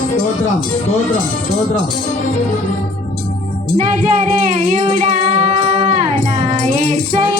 స్తోత్రం స్తోత్రం స్తోత్రం నజరేయుడా నా యేసయ్యా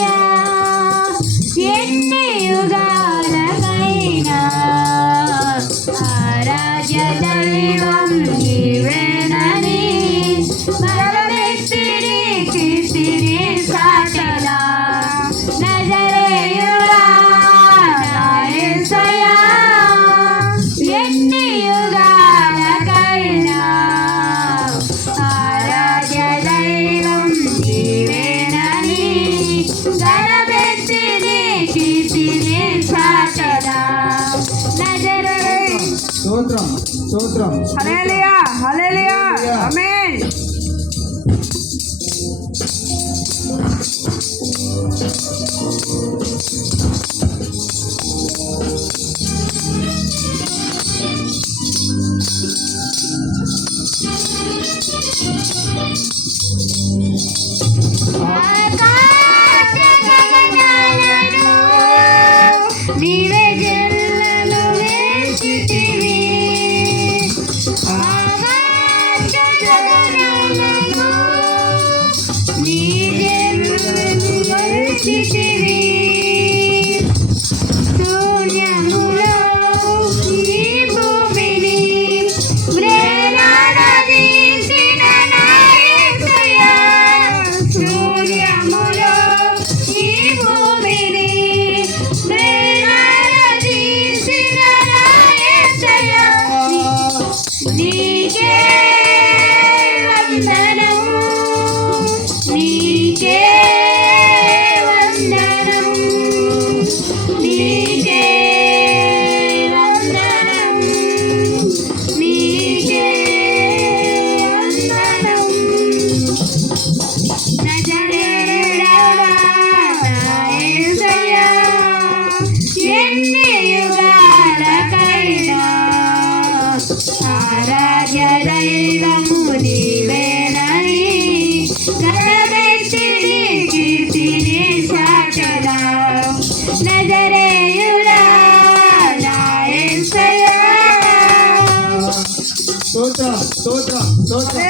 స్తోత్రం స్తోత్రం స్తోత్రం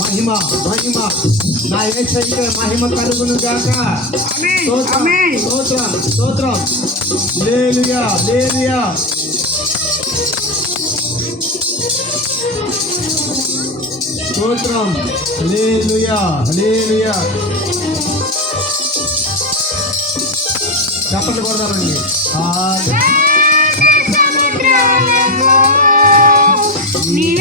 మహిమ మహిమ. నా యేసయ్యకే మహిమ కలుగును గాక. స్తోత్రం స్తోత్రం స్తోత్రం హల్లెలూయా హల్లెలూయా. స్తోత్రం. హల్లెలూయా హల్లెలూయా. చప్పట్లు కొడదామండి need.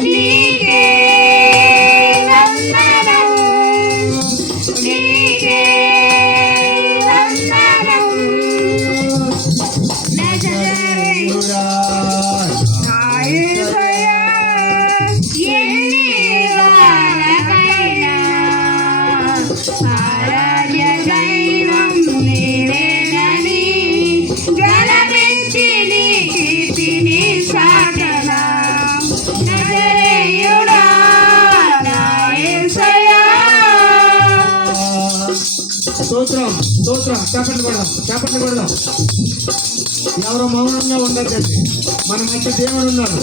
Cristo. స్తోత్రం చేపట్లు కొడదాం చేపట్లు కొడదాం ఎవరో మౌనంగా ఉండద్దండి మన మధ్య దేవుడు ఉన్నాడు.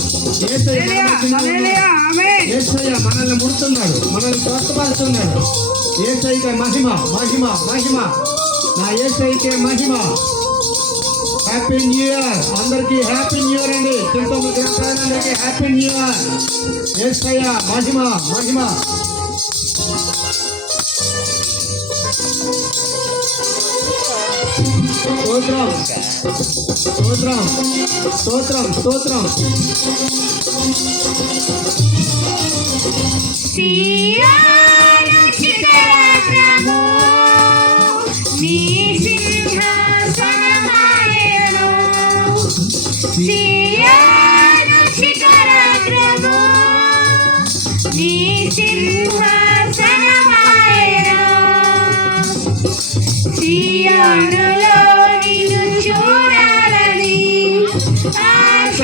ఏసయ్య మనల్ని ముడుతున్నాడు మనల్ని స్వస్థపరుస్తున్నాడు. ఏసైకే మహిమ మహిమ మహిమ. నా ఏసైకే మహిమ. హ్యాపీ న్యూ ఇయర్ అందరికీ హ్యాపీ న్యూ ఇయర్ అండి. తిరుపతి గ్రంథాలందరికీ హ్యాపీ న్యూ ఇయర్ ఏసయ్య మహిమ మహిమ. స్తోత్రం. స్తోత్రం. స్తోత్రం స్తోత్రం. సింహాసనమాయను. శ్రీయాను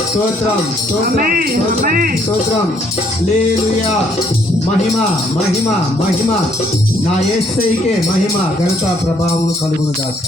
స్తోత్రం స్తోత్రం లేలుయా మహిమ మహిమ మహిమ. నా ఏసైకే మహిమ ఘనత ప్రభావం కలుగును దాకా